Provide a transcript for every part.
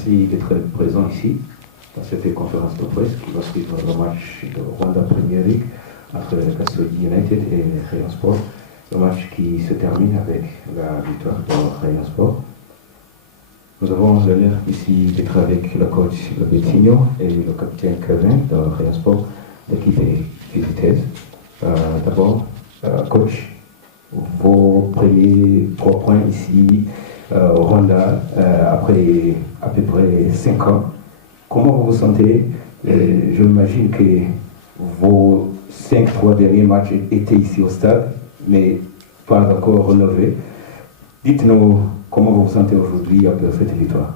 merci d'être présent ici, dans cette conférence de presse qui va suivre le match de Rwanda Premier League entre Gasogi United et Rayon Sport. Le match qui se termine avec la victoire de Rayon Sport. Nous avons l'honneur ici d'être avec le coach Betinho et le capitaine Kevin de Rayon Sport, l'équipe est Vitesse. D'abord, coach, vos premiers 3 points ici au Rwanda après à peu près 5 ans. Comment vous vous sentez? Je m'imagine que vos 3 derniers matchs étaient ici au stade, mais pas encore relevés. Dites-nous comment vous vous sentez aujourd'hui après cette victoire.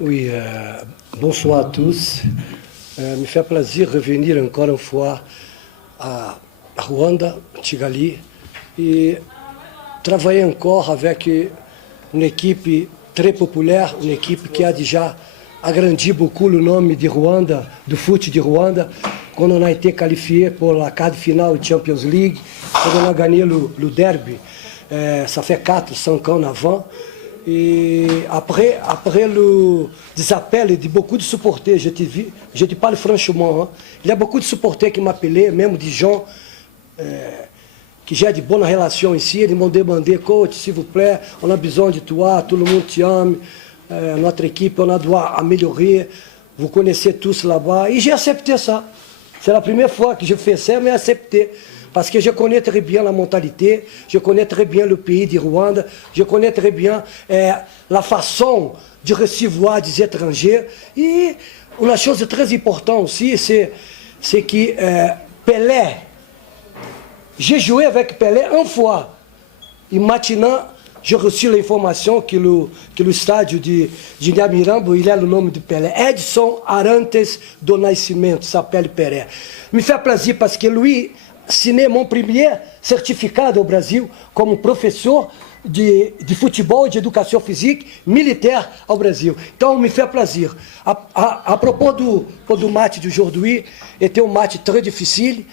Oui, bonsoir à tous. Me fait plaisir revenir encore une fois à Rwanda, Kigali, et travailler encore avec une équipe très populaire, une équipe qui a déjà agrandi beaucoup le nom de Rwanda, du foot de Rwanda, quand on a été qualifié pour la quart de finale de Champions League, quand on a gagné le derby. Ça fait 4-5 ans avant. Et après des appels de beaucoup de supporters, je te parle franchement, hein, il y a beaucoup de supporters qui m'appelaient, même des gens que j'ai de bonnes relations ici, ils m'ont demandé, coach, s'il vous plaît, on a besoin de toi, tout le monde te aime, notre équipe, on doit améliorer, vous connaissez tous là-bas. Et j'ai accepté ça. C'est la première fois que je fais ça, mais accepté. Parce que je connais très bien la mentalité, je connais très bien le pays du Rwanda, je connais très bien la façon de recevoir des étrangers. Et une chose très importante aussi, c'est que Pelé, j'ai joué avec Pelé une fois. Et maintenant, j'ai reçu l'information que le stade de Nyamirambo, il a le nom de Pelé. Edson Arantes do Nascimento s'appelle Pelé. Me fait plaisir parce que lui, assinei mon premier certificado au Brasil como professeur de futebol e de educação física militaire au Brasil. Então, me fait plaisir. À propos do match d'aujourd'hui, était un match très difficile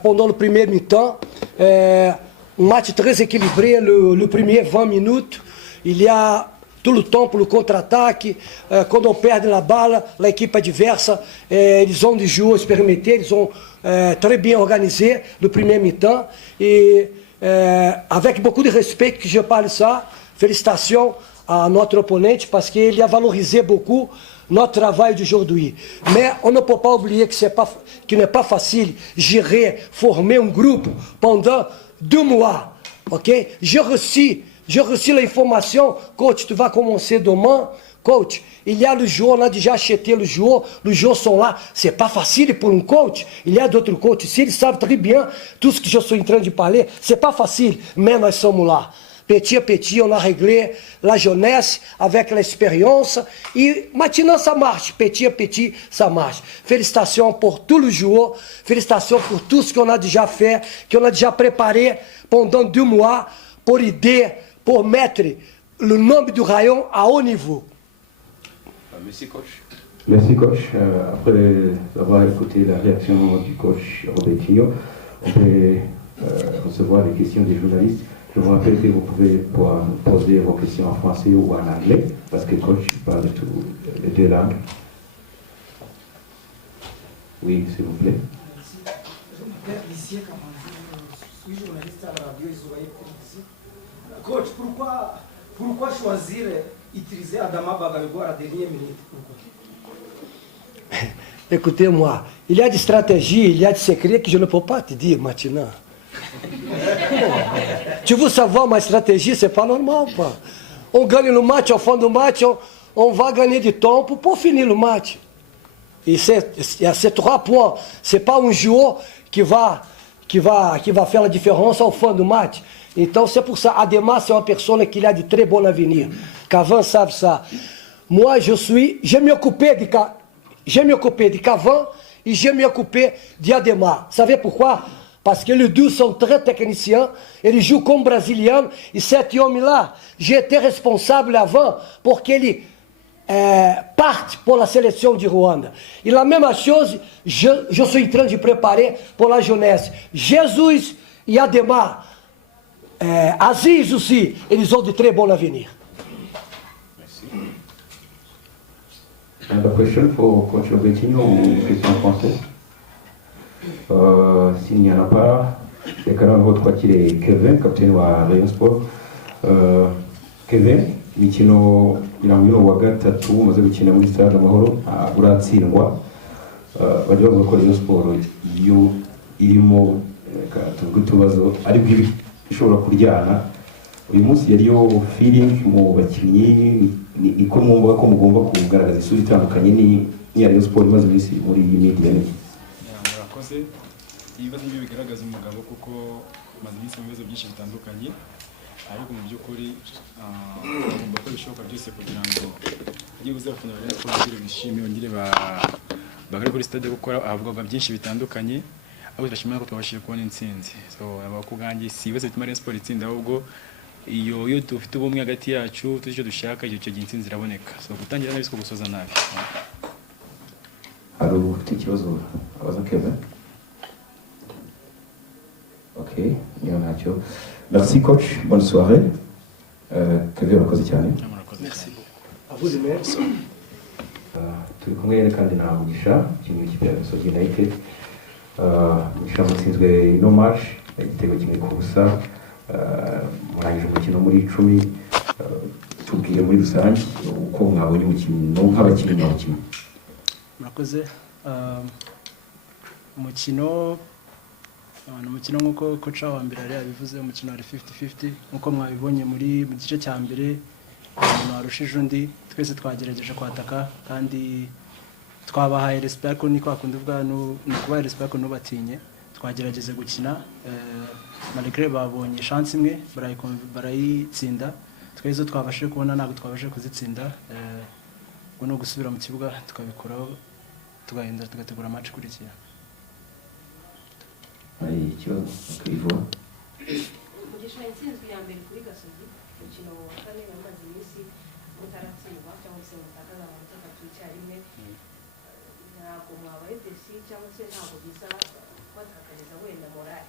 pendant le premier mi-temps. Un match très équilibré, le premier 20 minutes. Il y a tout le temps pour le contre-attaque. Quando on perde la balle, l'équipe adverse, ils ont des joueurs expérimentés, ils ont très bien organisé le premier mi-temps. Et avec beaucoup de respect que je parle ça, félicitations à notre opponente parce qu'il a valorisé beaucoup notre travail d'aujourd'hui. Mais on ne peut pas oublier que n'est pas facile gérer, former un groupe pendant 2 mois. Ok? J'ai reçu l'information, coach, tu vas commencer demain. Coach, il y a le jour, on a déjà acheté le jour, les jours sont là. C'est pas facile pour un coach. Il y a d'autres coachs ici, ils savent très bien tout ce que je suis en train de parler. C'est pas facile, mais nous sommes là. Petit à petit, on a réglé la jeunesse avec l'expérience. Et maintenant, ça marche. Petit à petit, ça marche. Félicitations pour tous les jours. Félicitations pour tout ce qu'on a déjà fait, qu'on a déjà préparé pendant 2 mois pour aider, pour mettre le nom du rayon à haut niveau. Merci coach. Merci coach. Après avoir écouté la réaction du coach Robertinho, on peut recevoir des questions des journalistes. Je vous rappelle que vous pouvez poser vos questions en français ou en anglais, parce que coach parle les 2 langues. Oui, s'il vous plaît. Je m'appelle Lucien Kamanzi, je suis journaliste à la radio Isoaïe. Coach, pourquoi choisir utiliser Adama Bagayoko à la dernière minute? Écoutez-moi, il y a des stratégies, il y a des secrets que je ne peux pas te dire maintenant. Tu veux savoir ma stratégie, c'est pas normal, pas. On gagne le match, au fond du match, on va gagner du temps pour finir le match. Et ces 3 points, c'est pas un joueur qui va faire la différence au fond du match. Então, c'est pour ça. Ademais, c'est une personne qui a de très bon avenir. Cavan sabe ça. Moi, je m'occupais de Cavan et je m'occupais d'Ademais. Vous savez pourquoi? Parce que les deux sont très techniciens, ils jouent comme brésiliens, et cet homme-là, j'étais responsable avant pour qu'il parte pour la sélection du Rwanda. Et la même chose, je suis en train de préparer pour la jeunesse. Jesus e Ademais, Aziz aussi, ils ont de très bons avenir. Merci. Another question for Coach Obetinho ou question française. S'il n'y en a pas, reka noneho twakire Kevin, capitaine wa Rayon Sport. Kevin, imikino irangwiro wa gatatu umaze gukina muri Stade Amahoro uratsindwa. Bajya bavuga ko Rayon Sport yo irimo tuvuga utubazo ari bwibi ishobora kuryana. Uyu munsi yariyo feeling mu bakinnyi iko mwumva ko mugomba kugaragaza isura itandukanye ni Rayon Sport imaze iminsi muri iyi media ne. Murakoze. Ibibazo byo bigaragaza umugabo kuko maze iminsi mu bibazo byinshi bitandukanye ariko mu by'ukuri bagomba ko bishoboka byose kugira ngo byibuze abafana ba Rayon Sport bishime bongere bagare kuri stade gukora avuga byinshi bitandukanye abo bashimira ko twabashije kubona intsinzi. So abakugangi si ibibazo bituma Rayon Sport itsinda ahubwo iyo dufite ubumwe hagati yacu tuzi icyo dushaka icyo gihe intsinzi iraboneka. So gutangira nabi siko gusoza nabi. Hari ufite ikibazo abaza Kevin? Ok, niyo ntacyo. Merci coach, bonne soirée. Kevin urakoze cyane. Merci beaucoup. À vous de même. Turi kumwe kandi na Mugisha kimwe kipe ya Gasogi United. Mugisha mutsinzwe ino match igitego kimwe ku busa. Murangije umukino muri 10. Tubwire muri rusange uko mwabonye umukino nk'abakinnyi n'abakinnyi. Murakoze. Umukino nk'uko coach wa mbere yari yabivuze umukino wari 50-50 nk'uko mwabibonye mu gice cya mbere umuntu warushije undi twese twagerageje kwataka kandi twabahaye respect ko niko akundubwa no kubaha respect ko nubatinye twagerageze gukina malgré babonye chance imwe barayitsinda twese twabashije kubona ntabwo twabashije kuzitsinda ngo no gusubira mu kibuga tukabikoraho tugahindura tugategura match kurikira. Ari ikibazo kwivuga. Mugisha intsinzwe ya mbere kuri Gasogi umukino wa kane wamaze iminsi mutaratsindwa cyangwa se mutakaza amanota atatu icyarimwe ntabwo mwabaye desi cyangwa se ntabwo biza batakariza wenda morale.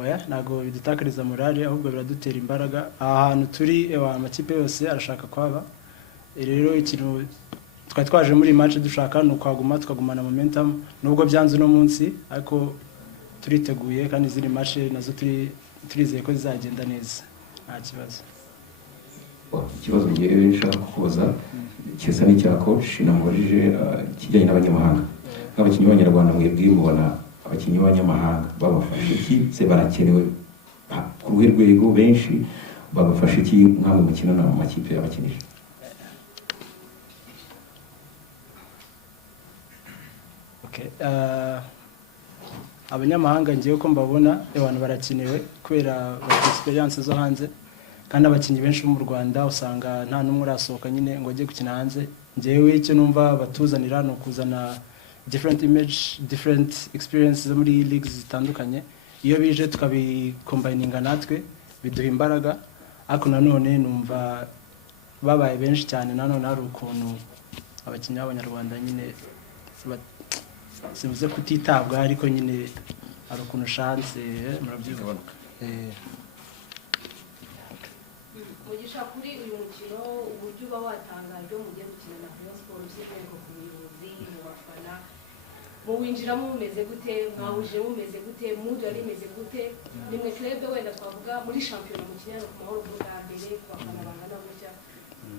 Oya ntabwo bidutakariza morale ahubwo biradutera imbaraga ahantu turi amakipe yose arashaka kwaba rero ikintu twari twaje muri match dushaka no kwaguma tukagumana momentum nubwo byanze no munsi ariko turiteguye kandi ziri match nazo turizeye ko zizagenda neza nta kibazo. Ikibazo ngewe nshaka kukubaza kisa n'icya coach namubajije kijyanye n'abanyamahanga nk'abakinnyi b'Abanyarwanda mwebwe mubona abakinnyi b'abanyamahanga babafashe iki se barakenewe ku rwego benshi babafashe iki nk'abo mukino na makipe y'abakinnyi? Okay, abanyamahanga ngiye ko mbabona abantu barakenewe kubera experience zo hanze kandi abakinnyi benshi mu Rwanda usanga nta numwe urasohoka nyine ngo ajye gukina hanze. Ngewe icyo numva batuzanira no kuzana different image different experiences muri leagues zitandukanye iyo bije tukabikombininga natwe biduha imbaraga ariko nanone numva babaye benshi cyane nanone ari ukuntu abakinnyi b'Abanyarwanda nyine sibuze kutitabwa ariko nyine ari ukuntu chance murabyibuka. Mugisha kuri uyu mukino uburyo uba watangajwe mu gihe gukina na Rayon Sport usibye ko ku buyobozi mu bafana mu winjiramo umeze gute mwahuje umeze gute mood ari imeze gute nimwe club wenda twavuga muri champion mu kinyaga ku mahoro bwa mbere kwafana bangana gutya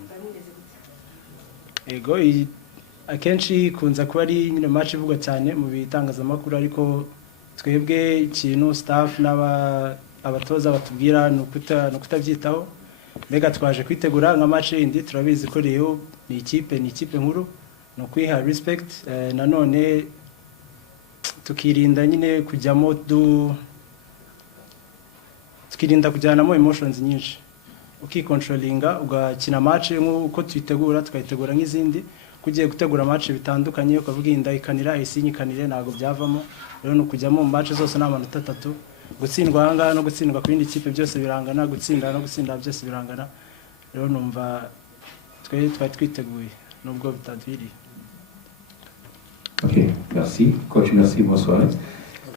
bari imeze gute? Ego akenshi kunza kuba ari nyine match ivugwa cyane mu bitangazamakuru ariko twebwe ikintu staff n'abatoza batubwira no kutabyitaho mbega twaje kwitegura nka match indi turabizi ko rero ni ikipe nkuru no kwiha respect nanone tukirinda nyine kujyamo tukirinda kujyanamo emotions nyinshi ukicontrollinga ugakina match nk'uko twitegura tukayitegura nk'izindi kugiye gutegura match bitandukanye ukavuga indayikanira isinyikanire ntago byavamo rero no kujyamo match zose n'amanota 3 gutsindwa hanga no gutsindwa ku yindi kipe byose birangana gutsinda no gutsinda byose birangana rero numva twiteguye nubwo bitadwiriye. Ok, merci coach, merci, bonsoir.